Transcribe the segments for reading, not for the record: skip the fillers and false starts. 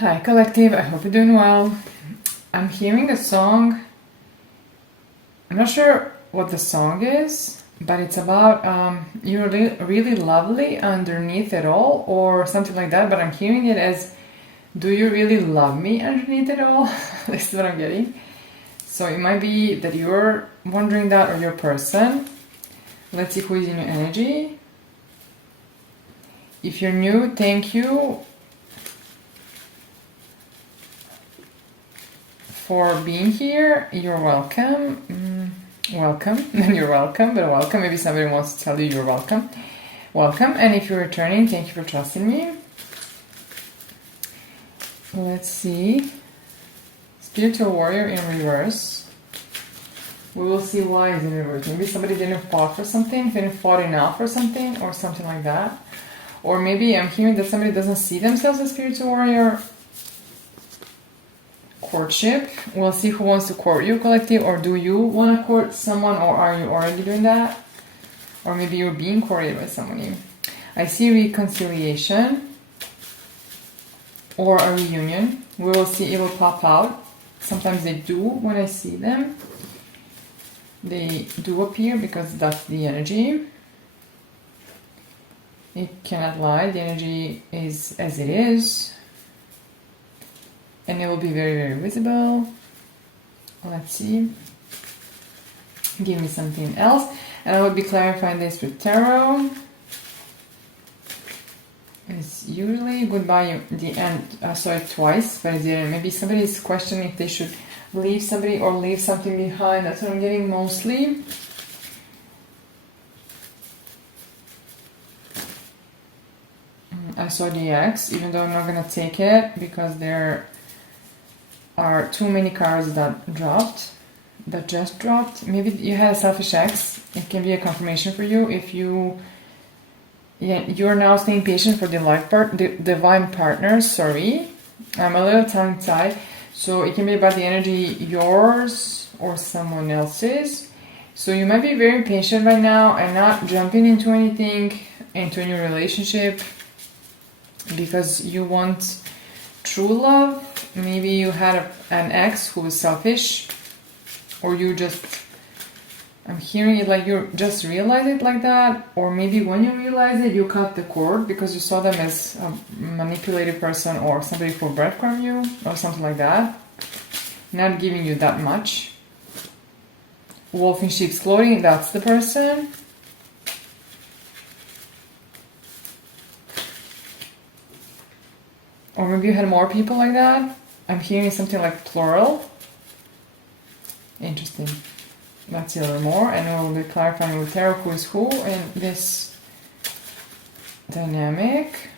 Hi collective, I hope you're doing well. I'm hearing a song. I'm not sure what the song is, but it's about you're really lovely underneath it all or something like that, but I'm hearing it as do you really love me underneath it all? This is what I'm getting. So it might be that you're wondering that or your person. Let's see who is in your energy. If you're new, thank you for being here. You're welcome. Welcome. You're welcome, but welcome. Maybe somebody wants to tell you you're welcome. Welcome. And if you're returning, thank you for trusting me. Let's see. Spiritual warrior in reverse. We will see why it's in reverse. Maybe somebody didn't fought for something, didn't fought enough for something, or something like that. Or maybe I'm hearing that somebody doesn't see themselves as spiritual warrior. Courtship. We'll see who wants to court you, collective, or do you want to court someone, or are you already doing that? Or maybe you're being courted by somebody. I see reconciliation or a reunion. We will see, it will pop out. Sometimes they do when I see them. They do appear because that's the energy. It cannot lie. The energy is as it is. And it will be very, very visible. Let's see. Give me something else. And I will be clarifying this with tarot. It's usually goodbye the end. I saw it twice, but maybe somebody is questioning if they should leave somebody or leave something behind. That's what I'm getting mostly. I saw the X, even though I'm not going to take it because there are too many cards that just dropped. Maybe you had a selfish X. It can be a confirmation for you if you're now staying patient for the divine partner. Sorry, I'm a little tongue-tied. So it can be about the energy yours or someone else's. So you might be very patient right now and not jumping into anything, into a new relationship, because you want true love. Maybe you had an ex who was selfish, or you just, I'm hearing it like you just realized it like that, or maybe when you realized it, you cut the cord because you saw them as a manipulative person or somebody who breadcrumbed you or something like that, not giving you that much. Wolf in sheep's clothing, that's the person. Or maybe you had more people like that. I'm hearing something like plural. Interesting. Let's see a little more, and we'll be clarifying with tarot who is who in this dynamic.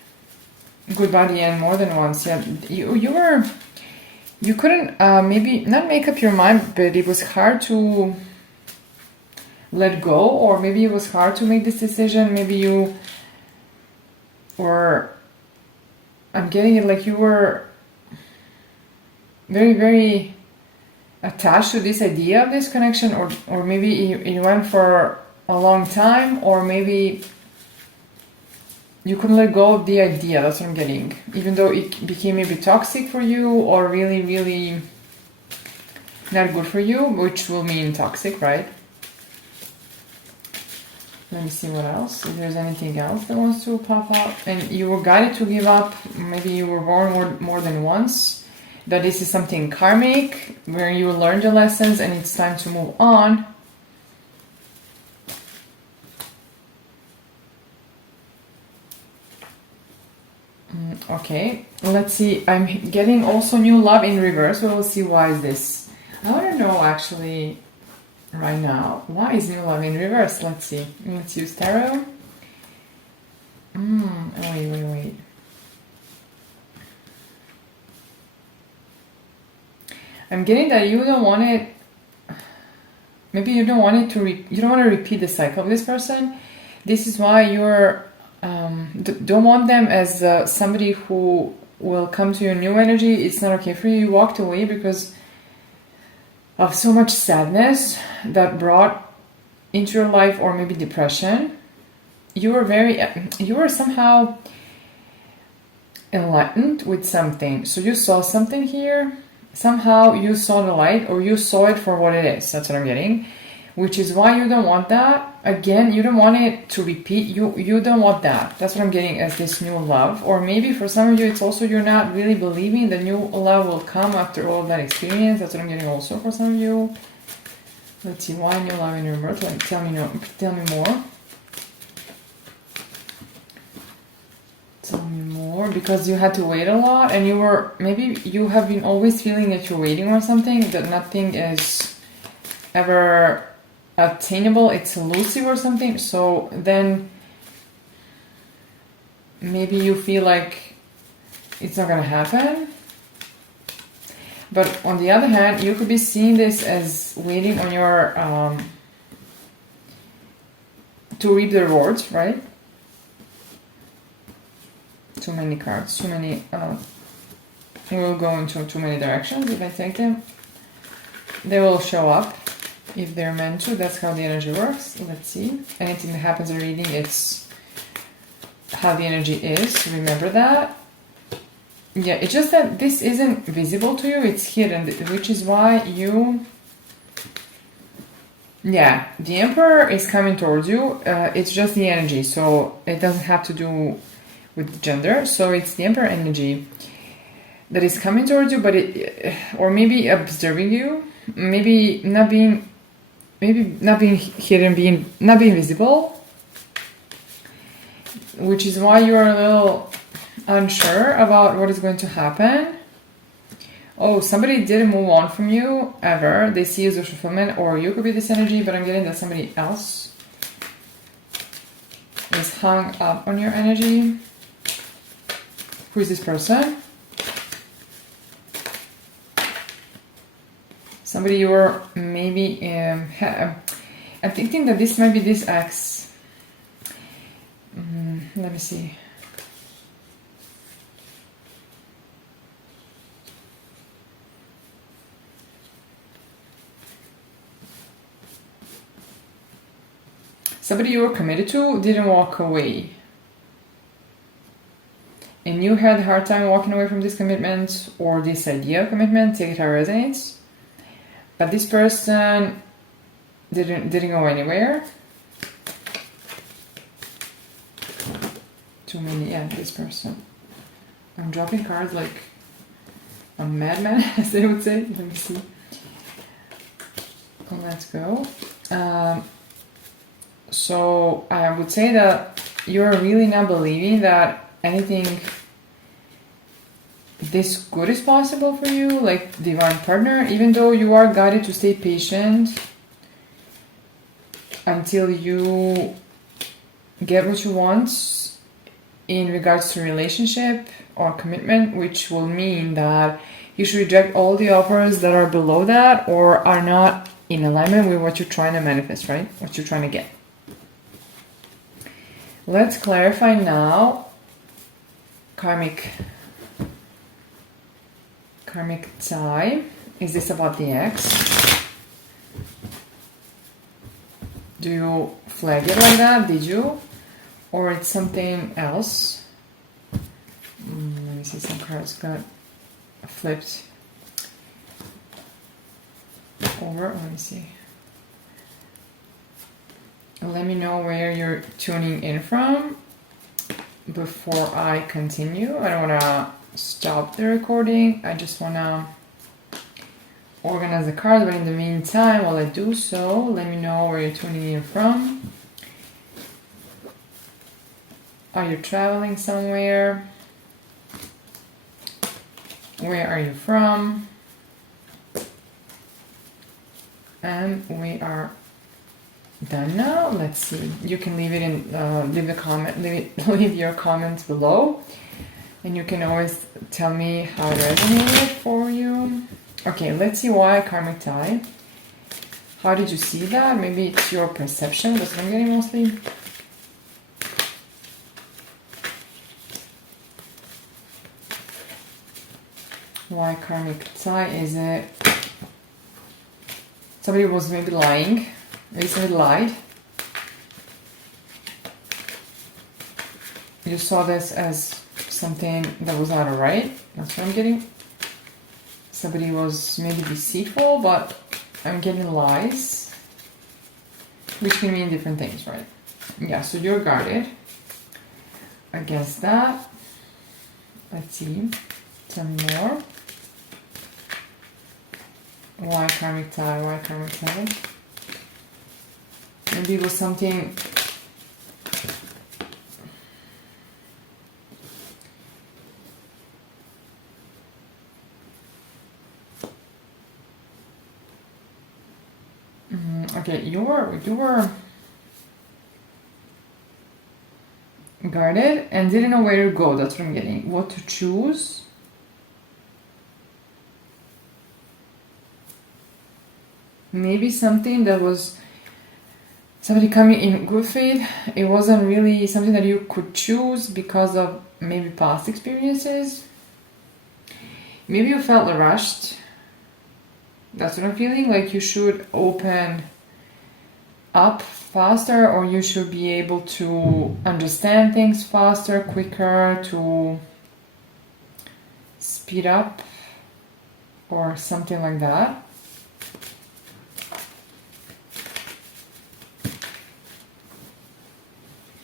Goodbye the end more than once. Yeah, you couldn't maybe not make up your mind, but it was hard to let go, or maybe it was hard to make this decision. Maybe you were, I'm getting it like you were very, very attached to this idea of this connection, or maybe you went for a long time, or maybe you couldn't let go of the idea. That's what I'm getting. Even though it became maybe toxic for you, or really, really not good for you, which will mean toxic, right? Let me see what else. If there's anything else that wants to pop up. And you were guided to give up. Maybe you were born more than once. That this is something karmic, where you learned your lessons and it's time to move on. Okay, let's see. I'm getting also new love in reverse. We'll see why is this. I want to know actually right now, why is new love in reverse? Let's see. Let's use tarot. Wait. I'm getting that you don't want it. Maybe you don't want it to. You don't want to repeat the cycle of this person. This is why you're don't want them as somebody who will come to your new energy. It's not okay for you. You walked away because of so much sadness that brought into your life, or maybe depression. You were somehow enlightened with something. So you saw something here. Somehow you saw the light, or you saw it for what it is. That's what I'm getting. Which is why you don't want that. Again, you don't want it to repeat. You don't want that. That's what I'm getting as this new love. Or maybe for some of you, it's also you're not really believing the new love will come after all of that experience. That's what I'm getting also for some of you. Let's see, why new love in your birth? Like, tell me more. Tell me more. Because you had to wait a lot, and maybe you have been always feeling that you're waiting on something, that nothing is ever attainable, it's elusive or something. So then maybe you feel like it's not gonna happen. But on the other hand, you could be seeing this as waiting on your to reap the rewards, right? Too many cards, too many we will go into too many directions if I take them. They will show up if they're meant to. That's how the energy works. Let's see. Anything that happens in reading, it's how the energy is. Remember that. Yeah, it's just that this isn't visible to you. It's hidden, which is why you... Yeah, the Emperor is coming towards you. It's just the energy, so it doesn't have to do with gender. So it's the Emperor energy that is coming towards you, but or maybe observing you, maybe not being hidden, not being visible, which is why you are a little unsure about what is going to happen. Oh, somebody didn't move on from you ever. They see you as a fulfillment, or you could be this energy, but I'm getting that somebody else is hung up on your energy. Who is this person? Somebody you're maybe... I'm thinking that this might be this ex. Let me see. Somebody you were committed to didn't walk away. And you had a hard time walking away from this commitment or this idea of commitment. Take it how it resonates. But this person didn't go anywhere. Too many, yeah, this person. I'm dropping cards like a madman, as they would say. Let me see. Let's go. So I would say that you're really not believing that anything this good is possible for you, like divine partner, even though you are guided to stay patient until you get what you want in regards to relationship or commitment, which will mean that you should reject all the offers that are below that or are not in alignment with what you're trying to manifest, right? What you're trying to get. Let's clarify now. Karmic tie. Is this about the ex? Do you flag it like that? Did you? Or it's something else? Let me see, some cards got flipped over. Let me see. Let me know where you're tuning in from before I continue. I don't want to stop the recording. I just want to organize the cards, but in the meantime, while I do so, let me know where you're tuning in from. Are you traveling somewhere? Where are you from? And we are done now. Let's see. You can leave it in, leave your comments below, and you can always tell me how it resonated for you. Okay, let's see why karmic tie. How did you see that? Maybe it's your perception. That's what I'm getting mostly. Why karmic tie? Is it somebody was maybe lying? Maybe somebody lied. You saw this as something that was not right. That's what I'm getting. Somebody was maybe deceitful, but I'm getting lies, which can mean different things, right? Yeah, so you're guarded against that. Let's see. Tell me more. Why karmic tie? Why karmic tie? Maybe it was something. Okay, you were guarded and didn't know where to go. That's what I'm getting. What to choose. Maybe something that was somebody coming in good faith. It wasn't really something that you could choose because of maybe past experiences. Maybe you felt rushed. That's what I'm feeling. Like you should open up faster, or you should be able to understand things faster, quicker, to speed up, or something like that.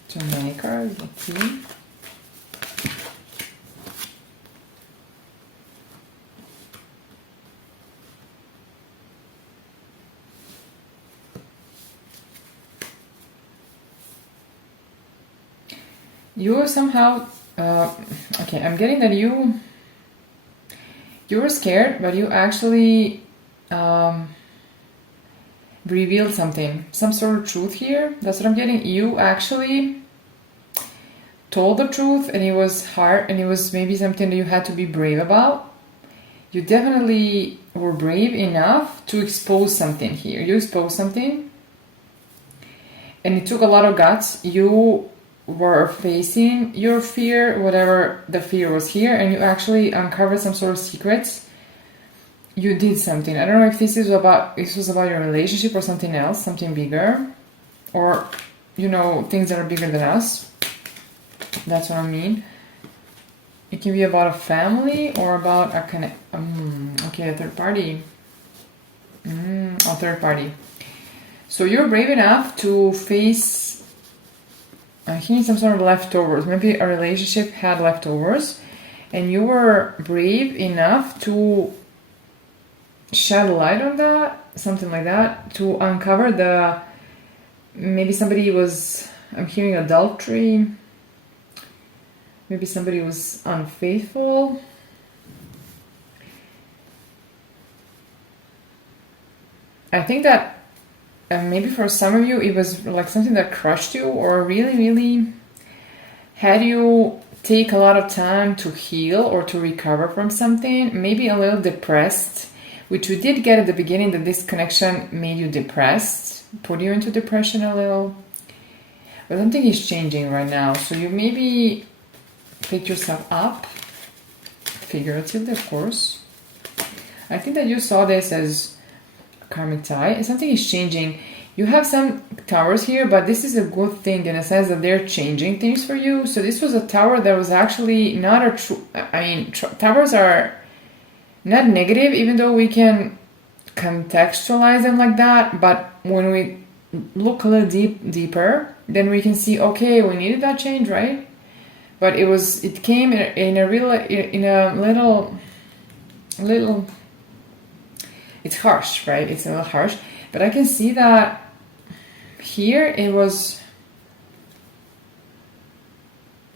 Too many cards, let's see. You somehow, okay, I'm getting that you were scared, but you actually revealed something, some sort of truth here. That's what I'm getting. You actually told the truth, and it was hard, and it was maybe something that you had to be brave about. You definitely were brave enough to expose something here. You exposed something, and it took a lot of guts. You were facing your fear, whatever the fear was here, and you actually uncovered some sort of secrets. You did something. I don't know if this was about your relationship or something else, something bigger, or things that are bigger than us. That's what I mean. It can be about a family or about a a third party. A third party. So you're brave enough to face. I'm hearing some sort of leftovers. Maybe a relationship had leftovers, and you were brave enough to shed light on that, something like that, to uncover maybe somebody was, I'm hearing adultery, maybe somebody was unfaithful. I think that maybe for some of you it was like something that crushed you, or really, really had you take a lot of time to heal or to recover from something, maybe a little depressed, which we did get at the beginning, that this connection made you depressed, put you into depression a little. But something is changing right now. So you maybe pick yourself up, figuratively, of course. I think that you saw this as karmic tie, and something is changing. You have some towers here, but this is a good thing in a sense that they're changing things for you. So this was a tower that was actually not a true, towers are not negative, even though we can contextualize them like that. But when we look a little deeper, then we can see, okay, we needed that change, right? But it came in a little, it's harsh, right? It's a little harsh, but I can see that here it was,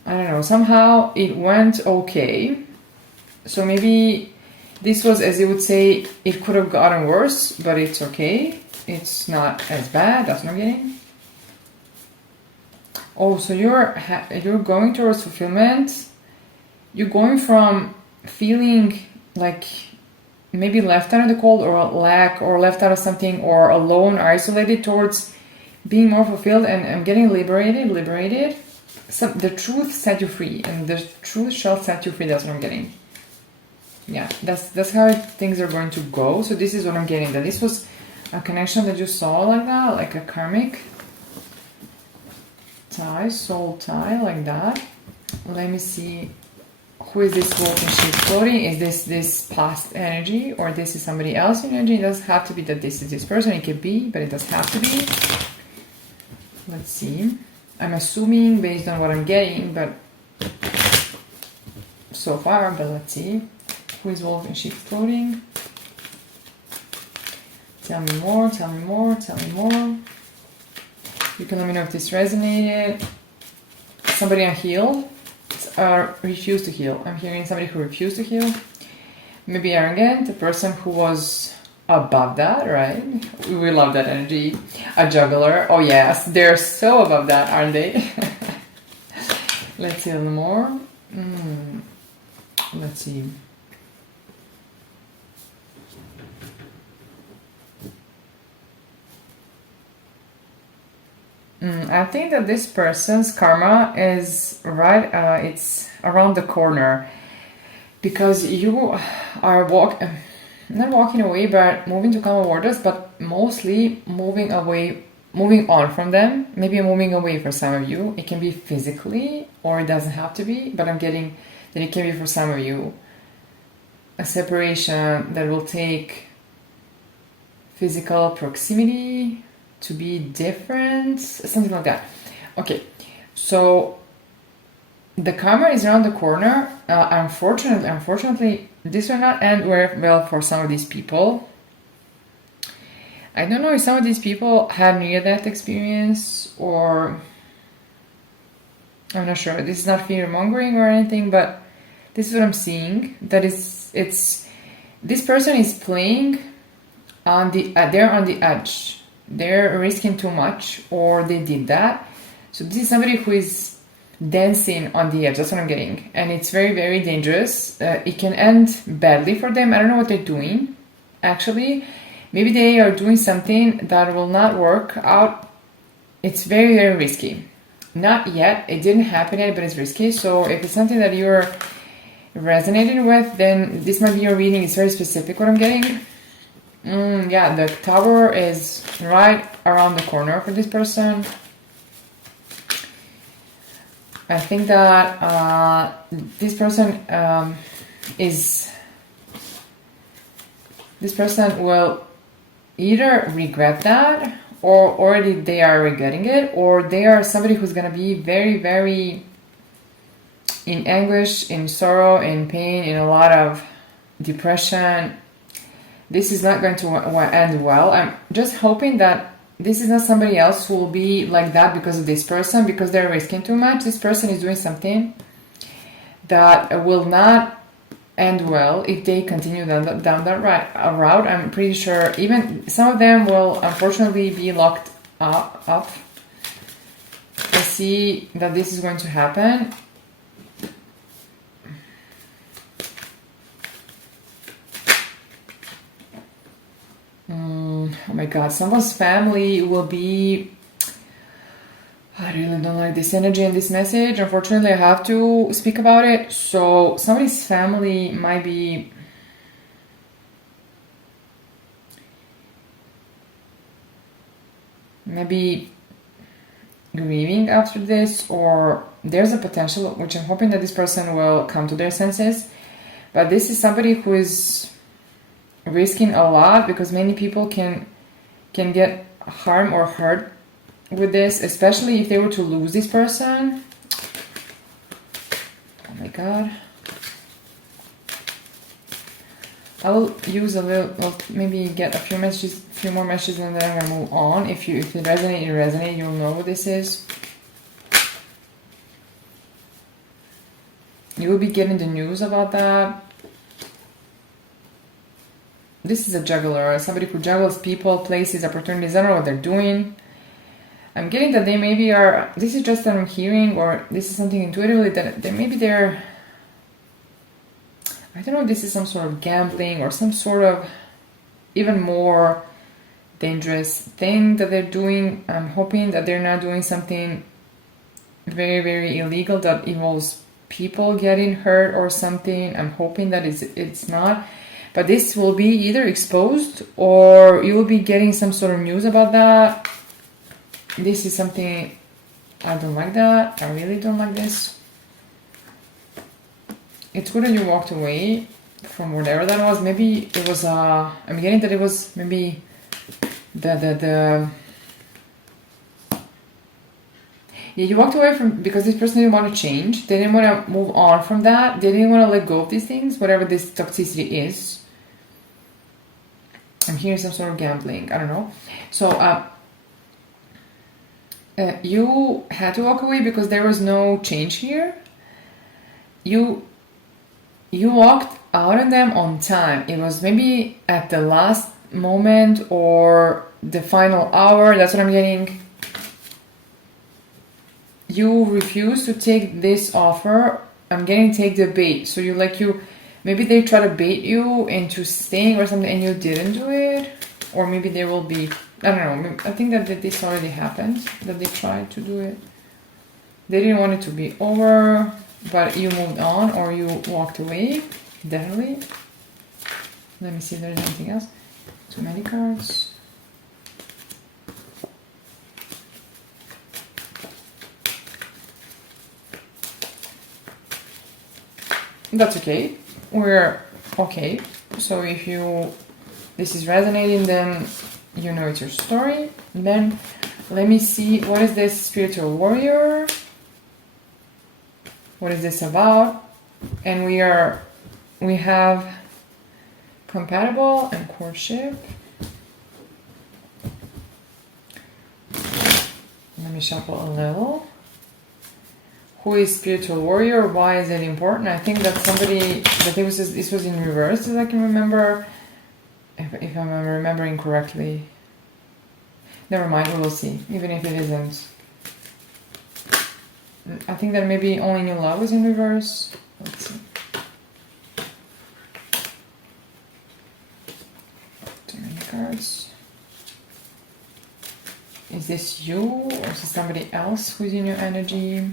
I don't know, somehow it went okay. So maybe this was, as you would say, it could have gotten worse, but it's okay. It's not as bad. That's not getting. Oh, so you're going towards fulfillment. You're going from feeling like maybe left out in the cold, or lack, or left out of something, or alone, isolated, towards being more fulfilled and getting liberated. So the truth set you free, and the truth shall set you free. That's what I'm getting. Yeah, that's how things are going to go. So this is what I'm getting, that this was a connection that you saw like that, like a karmic tie, soul tie, like that. Let me see who is this wolf in sheep floating? Is this past energy, or this is somebody else energy? It doesn't have to be that this is this person. It could be, but it doesn't have to be. Let's see. I'm assuming based on what I'm getting, but so far, but let's see. Who is wolf in sheep floating? Tell me more, tell me more, tell me more. You can let me know if this resonated. Somebody unhealed. Refused to heal. I'm hearing somebody who refused to heal. Maybe arrogant, a person who was above that, right? We love that energy. A juggler. Oh yes, they're so above that, aren't they? Let's see a little more. Let's see. I think that this person's karma is right, it's around the corner, because you are not walking away, but moving to calmer waters, but mostly moving on from them. Maybe moving away for some of you. It can be physically, or it doesn't have to be, but I'm getting that it can be for some of you a separation that will take physical proximity to be different, something like that. Okay, so the karma is around the corner. Unfortunately, this will not end well for some of these people. I don't know if some of these people had near-death experience, or I'm not sure. This is not fear-mongering or anything, but this is what I'm seeing. That is, this person is playing on they're on the edge. They're risking too much, or they did that. So this is somebody who is dancing on the edge. That's what I'm getting. And it's very, very dangerous. It can end badly for them. I don't know what they're doing, actually. Maybe they are doing something that will not work out. It's very, very risky. Not yet. It didn't happen yet, but it's risky. So if it's something that you're resonating with, then this might be your reading. It's very specific what I'm getting. Yeah, the tower is right around the corner for this person. I think that this person will either regret that, or already they are regretting it, or they are somebody who's going to be very, very in anguish, in sorrow, in pain, in a lot of depression. This is not going to end well. I'm just hoping that this is not somebody else who will be like that because of this person, because they're risking too much. This person is doing something that will not end well if they continue down that route. I'm pretty sure even some of them will unfortunately be locked up. I see that this is going to happen. Oh my god, someone's family will be... I really don't like this energy and this message. Unfortunately, I have to speak about it. So somebody's family might be... maybe grieving after this, or there's a potential, which I'm hoping that this person will come to their senses. But this is somebody who is risking a lot, because many people can get harm or hurt with this, especially if they were to lose this person. Oh my god. I will use a little, maybe get a few more messages, and then I'm gonna move on. If it resonates, you'll know what this is. You will be getting the news about that. This is a juggler, somebody who juggles people, places, opportunities. I don't know what they're doing. I'm getting that they maybe are, this is just that I'm hearing, or this is something intuitively, that maybe they're, I don't know, this is some sort of gambling or some sort of even more dangerous thing that they're doing. I'm hoping that they're not doing something very, very illegal that involves people getting hurt or something. I'm hoping that it's not. But this will be either exposed, or you will be getting some sort of news about that. This is something, I don't like that. I really don't like this. it's good that you walked away from whatever that was. Maybe it was I'm getting that it was maybe the yeah, you walked away from because this person didn't want to change. They didn't want to move on from that. They didn't want to let go of these things, whatever this toxicity is. I'm hearing some sort of gambling. I don't know. So you had to walk away because there was no change here. You walked out on them on time. It was maybe at the last moment or the final hour. That's what I'm getting. You refuse to take this offer. I'm getting take the bait. So you maybe they try to bait you into staying or something and you didn't do it. Or maybe there will be, I don't know. I think that this already happened, that they tried to do it. They didn't want it to be over, but you moved on or you walked away. Definitely. Let me see if there's anything else. Too many cards. That's okay. We're okay. So if this is resonating, then you know it's your story. Then let me see, what is this spiritual warrior? What is this about? And we have compatible and courtship. Let me shuffle a little. Who is spiritual warrior? Why is it important? I think that this was in reverse, as I can remember. If I'm remembering correctly. Never mind, we will see. Even if it isn't. I think that maybe only new love is in reverse. Let's see. Too many cards. Is this you or is this somebody else who's in your energy?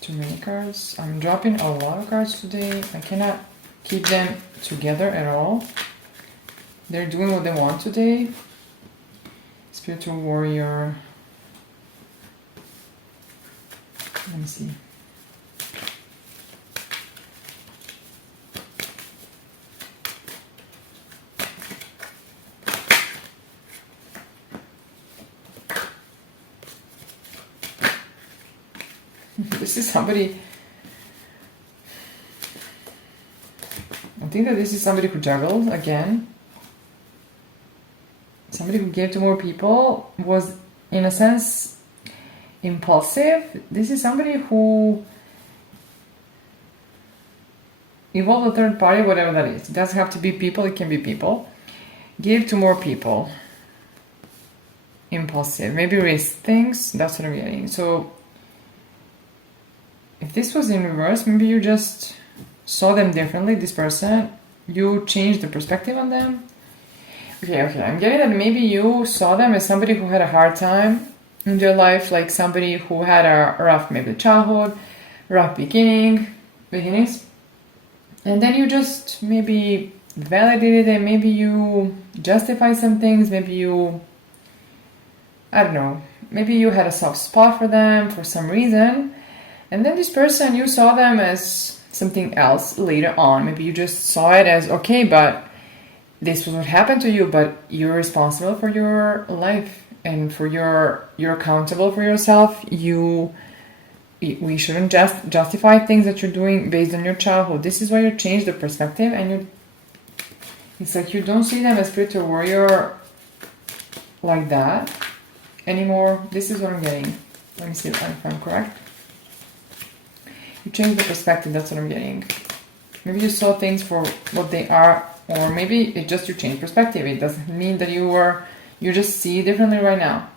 Too many cards. I'm dropping a lot of cards today. I cannot keep them together at all. They're doing what they want today. Spiritual warrior. Let me see. This is somebody. I think that this is somebody who juggled again. Somebody who gave to more people, was in a sense impulsive. This is somebody who involved a third party, whatever that is. It doesn't have to be people, it can be people. Give to more people. Impulsive. Maybe risk things. That's what I'm getting. So if this was in reverse, maybe you just saw them differently, this person. You changed the perspective on them. Okay, I'm getting that maybe you saw them as somebody who had a hard time in their life, like somebody who had a rough maybe childhood, rough beginnings. And then you just maybe validated it, maybe you justify some things, maybe you, I don't know, maybe you had a soft spot for them for some reason. And then this person, you saw them as something else later on. Maybe you just saw it as, okay, but this was what happened to you, but you're responsible for your life and for you're accountable for yourself. We shouldn't just justify things that you're doing based on your childhood. This is why you change the perspective, and it's like you don't see them as spiritual warrior like that anymore. This is what I'm getting. Let me see if I'm correct. You change the perspective, that's what I'm getting. Maybe you saw things for what they are, or maybe it just you change perspective. It doesn't mean that you just see differently right now.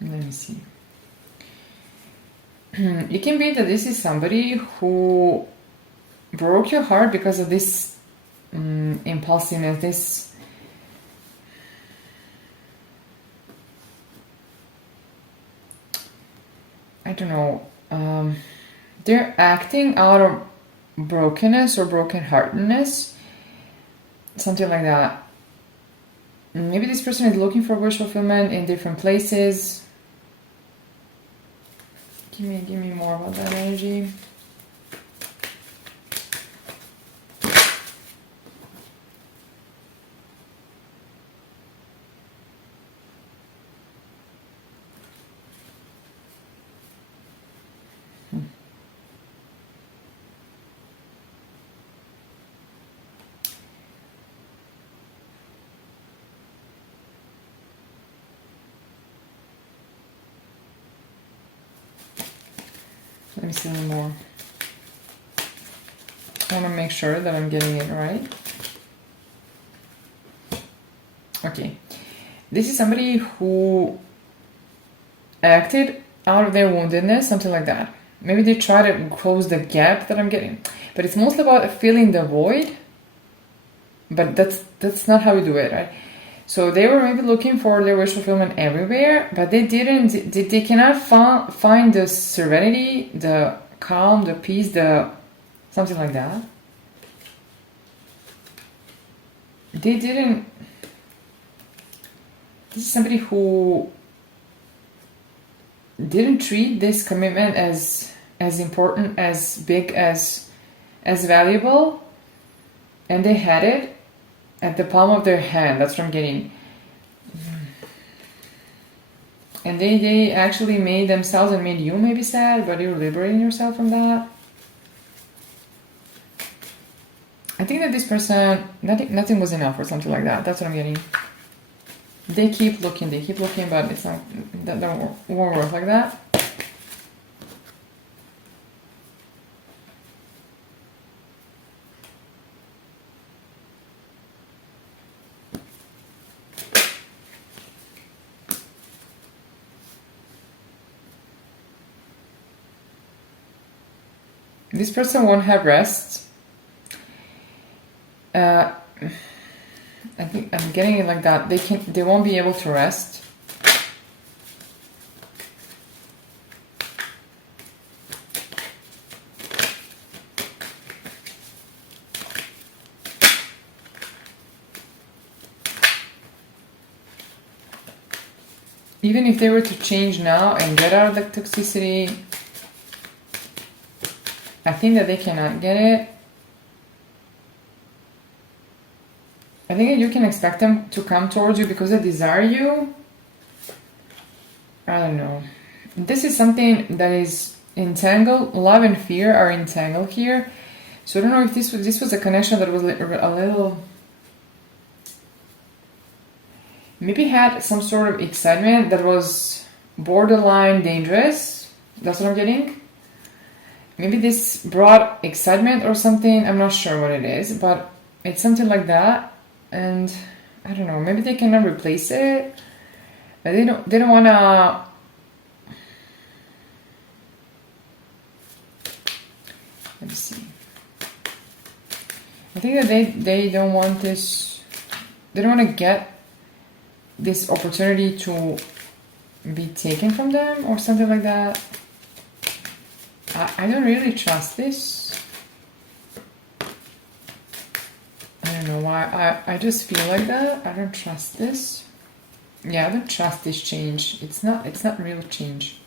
Let me see. It can be that this is somebody who broke your heart because of this impulsiveness, this I don't know, they're acting out of brokenness or brokenheartedness, Something like that. Maybe this person is looking for wish fulfillment in different places. Give me more about that energy. Let me see a little more. I want to make sure that I'm getting it right. Okay. This is somebody who acted out of their woundedness, something like that. Maybe they try to close the gap that I'm getting. But it's mostly about filling the void. But that's not how we do it, right? So they were maybe looking for their wish fulfillment everywhere, but they didn't. They cannot find the serenity, the calm, the peace, the something like that. They didn't. This is somebody who didn't treat this commitment as important, as big, as valuable, and they had it at the palm of their hand. That's what I'm getting. And they actually made themselves and made you maybe sad, but you're liberating yourself from that. I think that this person, nothing was enough or something like that. That's what I'm getting. They keep looking, but it's not, that won't work like that. This person won't have rest. I think I'm getting it like that. They won't be able to rest. Even if they were to change now and get out of the toxicity, I think that they cannot get it. I think that you can expect them to come towards you because they desire you. I don't know. This is something that is entangled. Love and fear are entangled here. So I don't know if this was a connection that was a little... Maybe had some sort of excitement that was borderline dangerous. That's what I'm getting. Maybe this brought excitement or something. I'm not sure what it is, but it's something like that. And I don't know. Maybe they cannot replace it. But they don't want to. Let me see. I think that they don't want this. They don't want to get this opportunity to be taken from them or something like that. I don't really trust this. I don't know why. I just feel like that. I don't trust this. Yeah, I don't trust this change. It's not real change.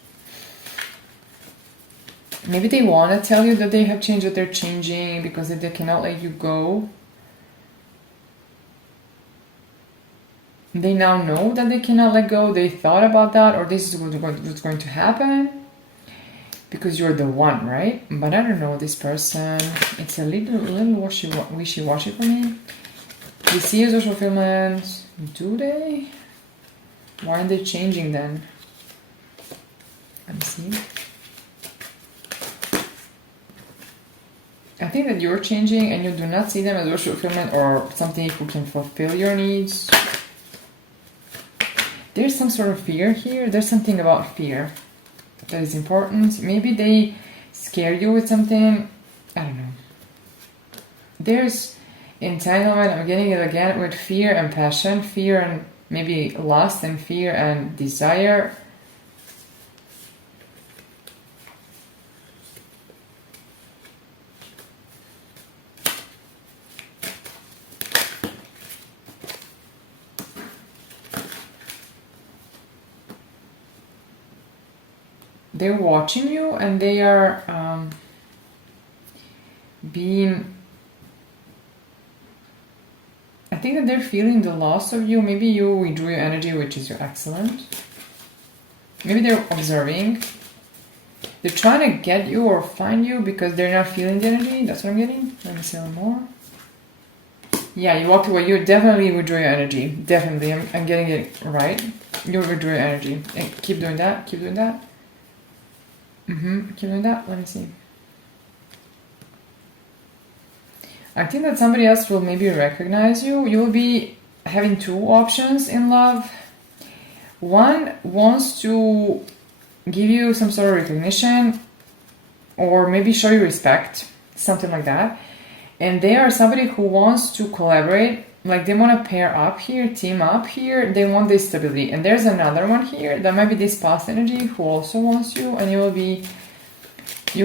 Maybe they want to tell you that they have changed, that they're changing because they cannot let you go. They now know that they cannot let go. They thought about that, or this is what's going to happen. Because you're the one, right? But I don't know, this person, it's a little wishy-washy for me. They see as social fulfillment. Do they? Why aren't they changing then? Let me see. I think that you're changing and you do not see them as social fulfillment or something who can fulfill your needs. There's some sort of fear here. There's something about fear that is important. Maybe they scare you with something. I don't know. There's entanglement. I'm getting it again with fear and passion. Fear and maybe lust and fear and desire. they're watching you, and they are I think that they're feeling the loss of you. Maybe you withdrew your energy, which is excellent. Maybe they're observing. They're trying to get you or find you because they're not feeling the energy. That's what I'm getting. Let me see a little more. Yeah, you walked away. You definitely withdrew your energy. Definitely. I'm getting it right. You withdrew your energy. And keep doing that. Keep doing that. Keep doing that. Let me see. I think that somebody else will maybe recognize you. You will be having two options in love. One wants to give you some sort of recognition or maybe show you respect, something like that. And they are somebody who wants to collaborate, like they want to pair up here, team up here, they want this stability. And there's another one here that might be this past energy who also wants you, and you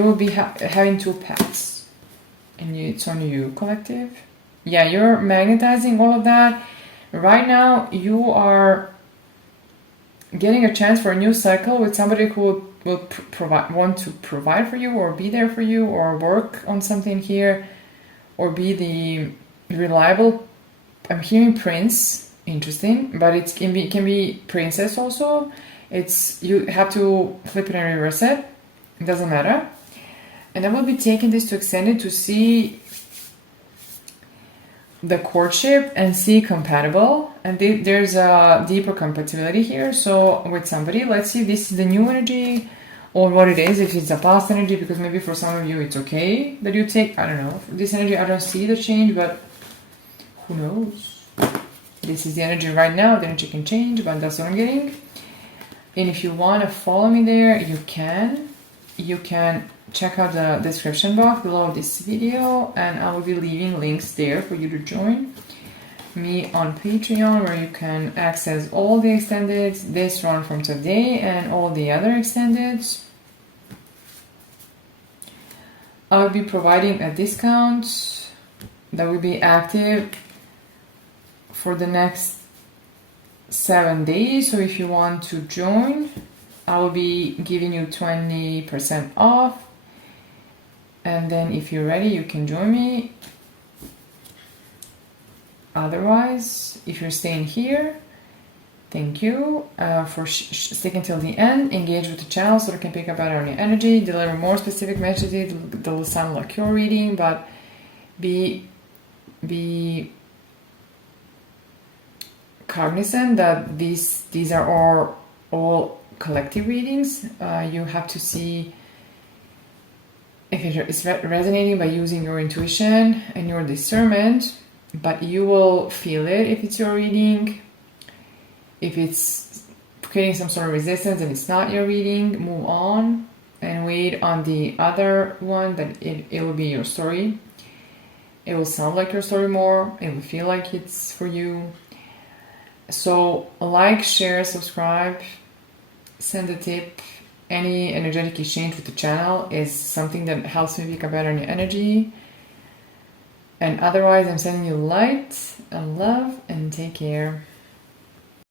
will be having two paths. And it's on you, collective. Yeah, you're magnetizing all of that. Right now, you are getting a chance for a new cycle with somebody who will want to provide for you or be there for you or work on something here or be the reliable. I'm hearing prince, interesting, but it can be princess also. You have to flip it and reverse it. It doesn't matter. And I will be taking this to extend it to see the courtship and see compatible, and there's a deeper compatibility here. So with somebody, let's see if this is the new energy or what it is, if it's a past energy, because maybe for some of you it's okay that you take, I don't know, this energy. I don't see the change, but who knows. This is the energy right now. The energy can change, but that's what I'm getting. And if you want to follow me there, you can check out the description box below this video, and I will be leaving links there for you to join me on Patreon, where you can access all the extendeds, this run from today and all the other extendeds. I will be providing a discount that will be active for the next 7 days. So if you want to join, I will be giving you 20% off. And then if you're ready, you can join me. Otherwise, if you're staying here, thank you for sticking till the end. Engage with the channel so that I can pick up better on your energy, deliver more specific messages that will sound like your reading, but be cognizant that these are all collective readings. You have to see if it's resonating by using your intuition and your discernment, but you will feel it if it's your reading. If it's creating some sort of resistance and it's not your reading, move on and wait on the other one, that it will be your story. It will sound like your story more. It will feel like it's for you. So like, share, subscribe, send a tip. Any energetic exchange with the channel is something that helps me become better in your energy. And otherwise, I'm sending you light and love, and take care.